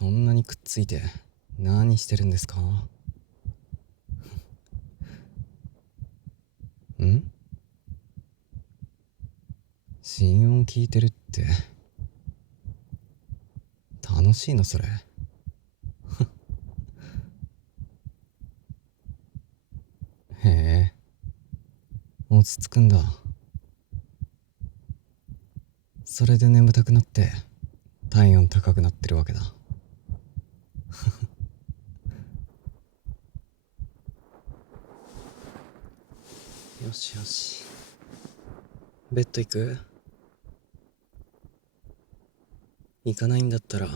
そんなにくっついて何してるんですか？ん心音聞いてるって楽しいのそれ？へえ、落ち着くんだ。それで眠たくなって体温高くなってるわけだ。よしよし、ベッド行く？行かないんだったら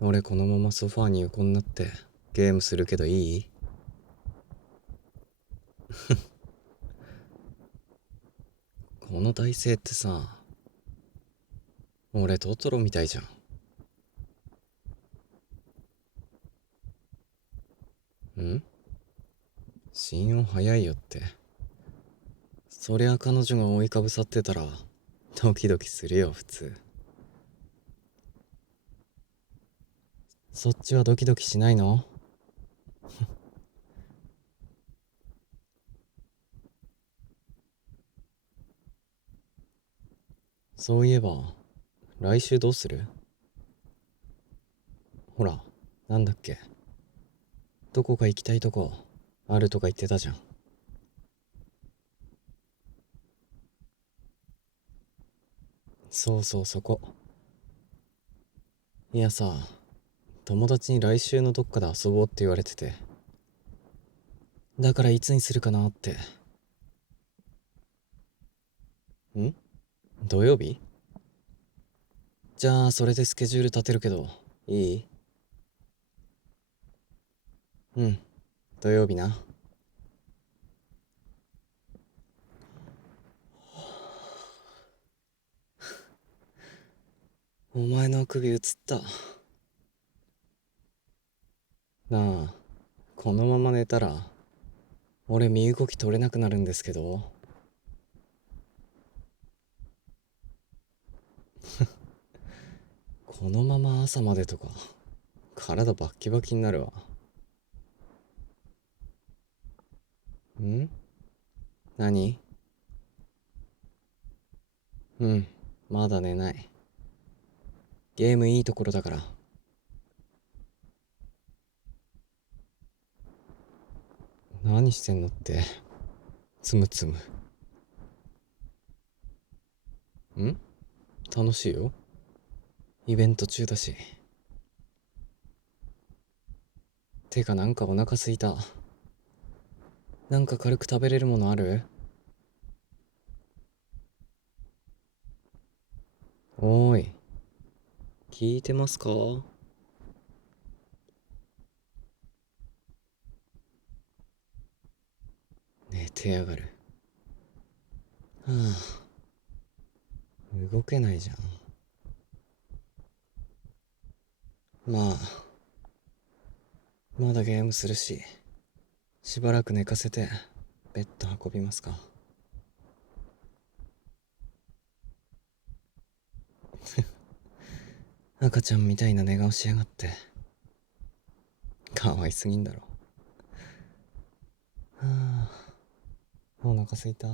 俺このままソファーに横になってゲームするけどいい？この体勢ってさ、俺トトロみたいじゃん。心音早いよって。そりゃ彼女が覆いかぶさってたらドキドキするよ普通。そっちはドキドキしないの？そういえば来週どうする？ほら、なんだっけ、どこか行きたいとこあるとか言ってたじゃん。そうそう、そこ。いやさ、友達に来週のどっかで遊ぼうって言われてて、だからいつにするかなって。ん土曜日？じゃあそれでスケジュール立てるけどいい？うん、土曜日な。お前の首映った。なあ、このまま寝たら俺身動き取れなくなるんですけど。このまま朝までとか体バッキバキになるわ。ん何？うん、まだ寝ない。ゲームいいところだから。何してんのって。つむつむ。楽しいよ。イベント中だし。てかなんかお腹すいた。なんか軽く食べれるものある？おーい、聞いてますか？寝てやがる。はあ、動けないじゃん。まあ、まだゲームするし、しばらく寝かせてベッド運びますか。赤ちゃんみたいな寝顔しやがって。かわいすぎんだろ。はあ、お腹すいた。